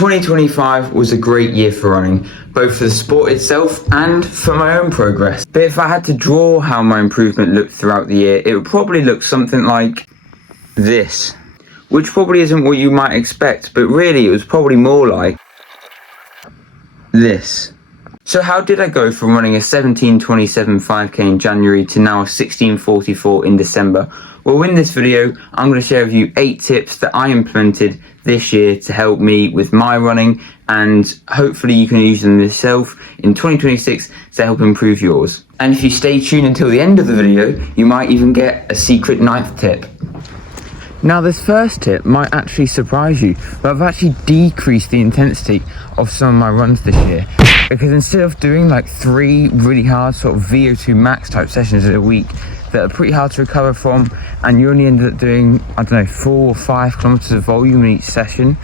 2025 was a great year for running, both for the sport itself and for my own progress. But if I had to draw how my improvement looked throughout the year, it would probably look something like this. Which probably isn't what you might expect, but really it was probably more like this. So how did I go from running a 17:27 5k in January to now a 16:44 in December? Well, in this video, I'm going to share with you 8 tips that I implemented this year to help me with my running, and hopefully you can use them yourself in 2026 to help improve yours. And if you stay tuned until the end of the video, you might even get a secret 9th tip. Now this first tip might actually surprise you, but I've actually decreased the intensity of some of my runs this year, because instead of doing like 3 really hard sort of VO2 max type sessions a week that are pretty hard to recover from, and you only ended up doing, I don't know, 4 or 5 kilometers of volume in each session,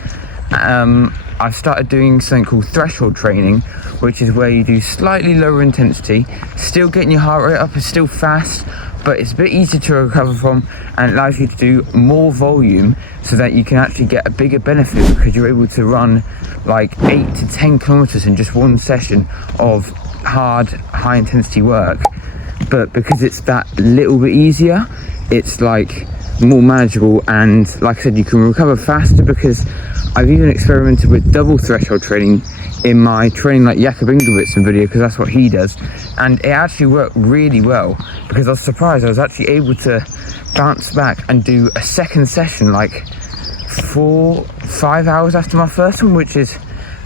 I've started doing something called threshold training, which is where you do slightly lower intensity, still getting your heart rate up, it's still fast, but it's a bit easier to recover from, and it allows you to do more volume so that you can actually get a bigger benefit, because you're able to run like 8 to 10 kilometers in just one session of hard, high intensity work. But because it's that little bit easier, it's like more manageable, and like I said, you can recover faster, because I've even experimented with double threshold training in my training like Jakob Ingebrigtsen video, because that's what he does, and it actually worked really well, because I was surprised I was actually able to bounce back and do a second session like 4-5 hours after my first one, which is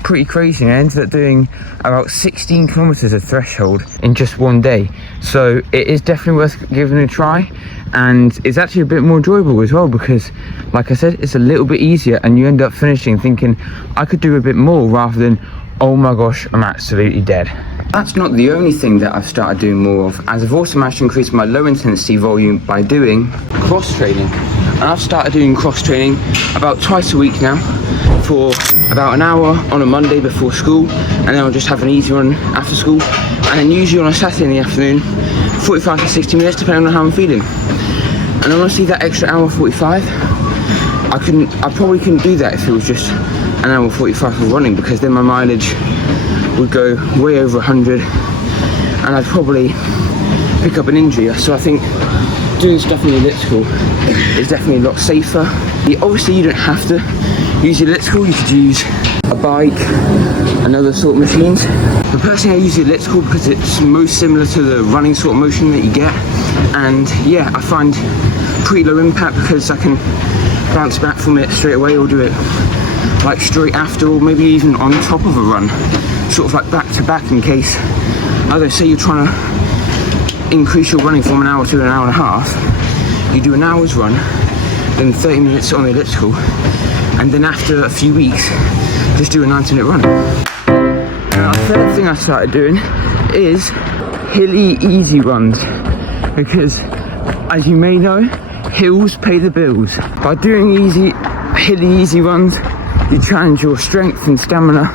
pretty crazy. I ended up doing about 16 kilometers of threshold in just one day, so it is definitely worth giving it a try, and it's actually a bit more enjoyable as well, because like I said, it's a little bit easier, and you end up finishing thinking I could do a bit more, rather than oh my gosh, I'm absolutely dead. That's not the only thing that I've started doing more of, as I've also managed to increase my low intensity volume by doing cross training. And I've started doing cross training about twice a week now, for about an hour on a Monday before school, and then I'll just have an easy run after school, and then usually on a Saturday in the afternoon, 45 to 60 minutes depending on how I'm feeling. And honestly, that extra hour 45, I probably couldn't do that if it was just an hour 45 of running, because then my mileage would go way over 100 and I'd probably pick up an injury. So I think doing stuff in the elliptical is definitely a lot safer. Obviously you don't have to use the elliptical, you could use a bike and other sort of machines, but personally I use the elliptical because it's most similar to the running sort of motion that you get, and yeah, I find pretty low impact because I can bounce back from it straight away, or do it like straight after, or maybe even on top of a run, sort of like back to back, in case, I don't know, say you're trying to increase your running from an hour to an hour and a half, you do an hour's run, then 30 minutes on the elliptical, and then after a few weeks just do a 90-minute run. Now the third thing I started doing is hilly easy runs, because as you may know, hills pay the bills. By doing hilly easy runs, you challenge your strength and stamina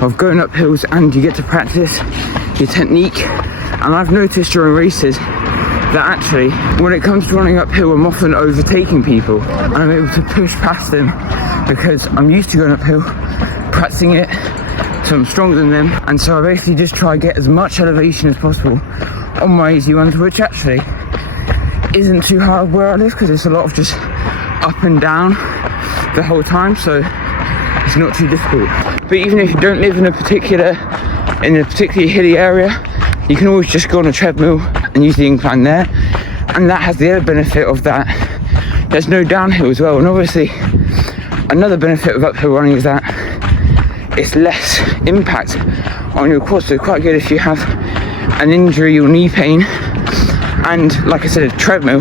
of going up hills, and you get to practice your technique. And I've noticed during races that actually when it comes to running uphill, I'm often overtaking people, and I'm able to push past them because I'm used to going uphill, practicing it, so I'm stronger than them. And so I basically just try to get as much elevation as possible on my easy runs, which actually isn't too hard where I live, because it's a lot of just up and down the whole time, so it's not too difficult. But even if you don't live in a particularly hilly area, you can always just go on a treadmill and use the incline there, and that has the other benefit of that there's no downhill as well. And obviously another benefit of uphill running is that it's less impact on your quads, so quite good if you have an injury or knee pain, and like I said, a treadmill,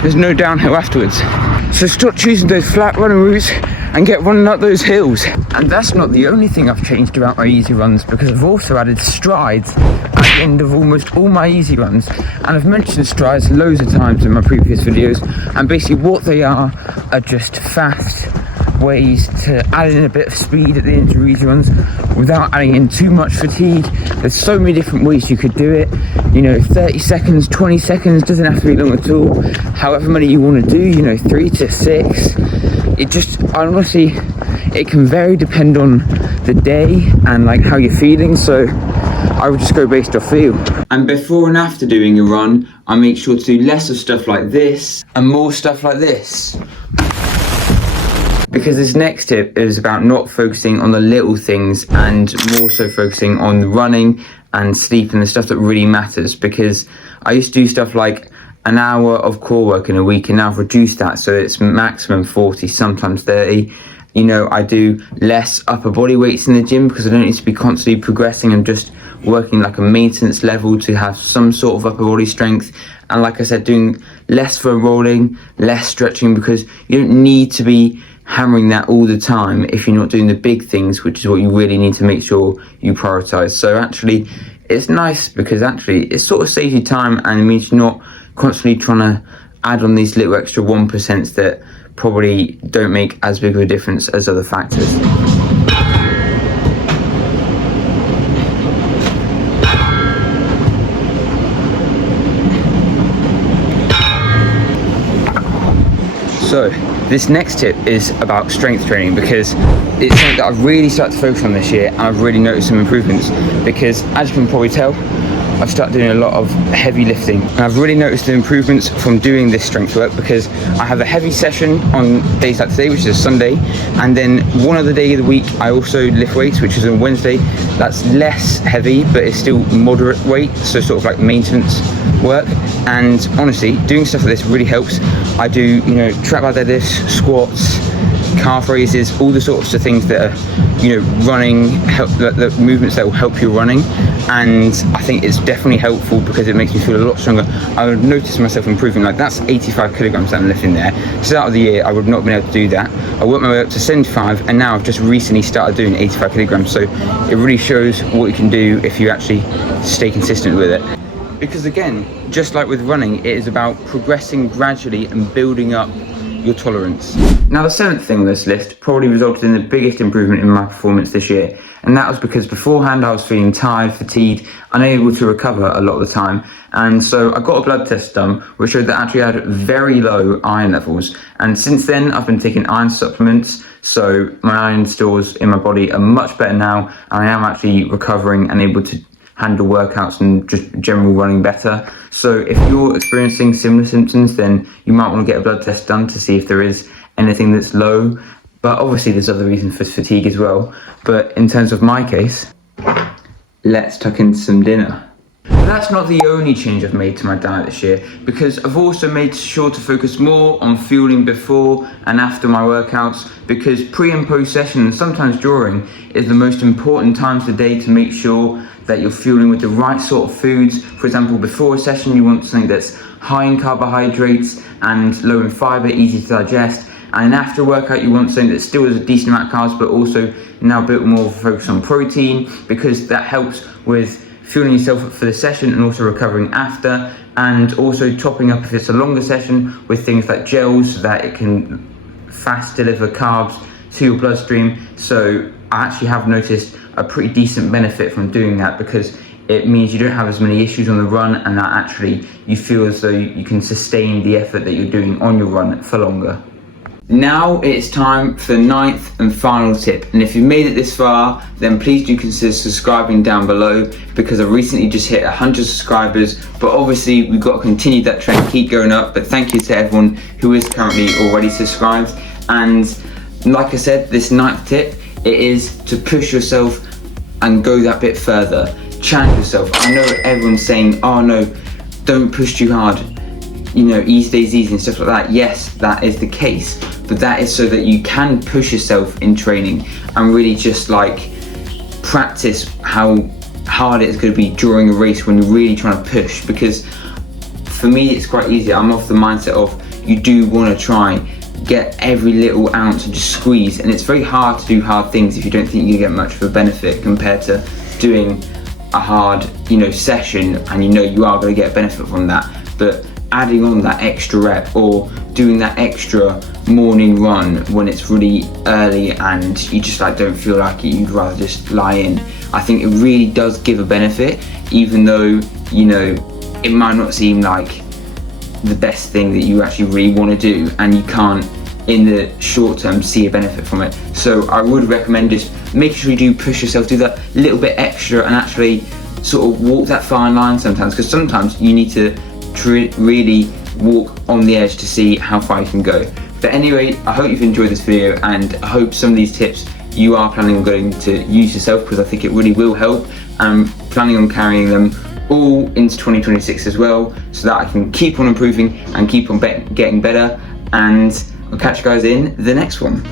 there's no downhill afterwards. So stop choosing those flat running routes and get running up those hills. And that's not the only thing I've changed about my easy runs, because I've also added strides at the end of almost all my easy runs, and I've mentioned strides loads of times in my previous videos, and basically what they are just fast ways to add in a bit of speed at the end of easy runs without adding in too much fatigue. There's so many different ways you could do it, you know, 30 seconds, 20 seconds, doesn't have to be long at all, however many you want to do, you know, 3 to 6. It just, honestly, it can vary depend on the day and like how you're feeling, so I would just go based off feel. And before and after doing a run, I make sure to do less of stuff like this and more stuff like this. Because this next tip is about not focusing on the little things and more so focusing on the running and sleep and the stuff that really matters. Because I used to do stuff like an hour of core work in a week, and now I've reduced that so it's maximum 40, sometimes 30. You know, I do less upper body weights in the gym because I don't need to be constantly progressing and just working like a maintenance level to have some sort of upper body strength. And like I said, doing less foam rolling, less stretching, because you don't need to be hammering that all the time if you're not doing the big things, which is what you really need to make sure you prioritize. So actually it's nice because actually it sort of saves you time, and it means you're not constantly trying to add on these little extra 1% that probably don't make as big of a difference as other factors. So this next tip is about strength training, because it's something that I've really started to focus on this year, and I've really noticed some improvements because, as you can probably tell, I've started doing a lot of heavy lifting, and I've really noticed the improvements from doing this strength work because I have a heavy session on days like today, which is a Sunday, and then one other day of the week I also lift weights, which is on Wednesday. That's less heavy, but it's still moderate weight, so sort of like maintenance work. And honestly, doing stuff like this really helps. I do, you know, trap bar deadlifts, squats, calf raises, all the sorts of things that are, you know, running, the movements that will help you running. And I think it's definitely helpful because it makes me feel a lot stronger. I would notice myself improving. Like, that's 85 kilograms that I'm lifting there. Start of the year I would not have been able to do that. I worked my way up to 75, and now I've just recently started doing 85 kilograms. So it really shows what you can do if you actually stay consistent with it. Because again, just like with running, it is about progressing gradually and building up your tolerance. Now, the seventh thing on this list probably resulted in the biggest improvement in my performance this year, and that was because beforehand I was feeling tired, fatigued, unable to recover a lot of the time, and so I got a blood test done which showed that I actually had very low iron levels. And since then I've been taking iron supplements, so my iron stores in my body are much better now, and I am actually recovering and able to handle workouts and just general running better. So if you're experiencing similar symptoms, then you might want to get a blood test done to see if there is anything that's low. But obviously there's other reasons for fatigue as well. But in terms of my case, let's tuck in some dinner. But that's not the only change I've made to my diet this year, because I've also made sure to focus more on fueling before and after my workouts, because pre and post session, and sometimes during, is the most important times of the day to make sure that you're fueling with the right sort of foods. For example, before a session you want something that's high in carbohydrates and low in fibre, easy to digest. And after a workout you want something that still has a decent amount of carbs, but also now a bit more of a focus on protein, because that helps with fueling yourself up for the session and also recovering after, and also topping up if it's a longer session with things like gels so that it can fast deliver carbs to your bloodstream. So I actually have noticed a pretty decent benefit from doing that, because it means you don't have as many issues on the run, and that actually you feel as though you can sustain the effort that you're doing on your run for longer. Now it's time for the ninth and final tip, and if you've made it this far, then please do consider subscribing down below, because I've recently just hit 100 subscribers, but obviously we've got to continue that trend, keep going up. But thank you to everyone who is currently already subscribed. And like I said, this ninth tip, it is to push yourself and go that bit further. Challenge yourself. I know everyone's saying, oh no, don't push too hard, you know, easy days easy and stuff like that. Yes, that is the case, but that is so that you can push yourself in training and really just like practice how hard it's going to be during a race when you're really trying to push. Because for me it's quite easy. I'm off the mindset of you do want to try get every little ounce and just squeeze, and it's very hard to do hard things if you don't think you get much of a benefit compared to doing a hard, you know, session and you know you are going to get a benefit from that. But adding on that extra rep or doing that extra morning run when it's really early and you just like don't feel like it, you'd rather just lie in, I think it really does give a benefit, even though, you know, it might not seem like the best thing that you actually really want to do, and you can't in the short term see a benefit from it. So I would recommend just making sure you do push yourself, do that little bit extra, and actually sort of walk that fine line sometimes, because sometimes you need to really walk on the edge to see how far you can go. But anyway, I hope you've enjoyed this video, and I hope some of these tips you are planning on going to use yourself, because I think it really will help. I'm planning on carrying them all into 2026 as well, so that I can keep on improving and keep on getting better. And I'll catch you guys in the next one.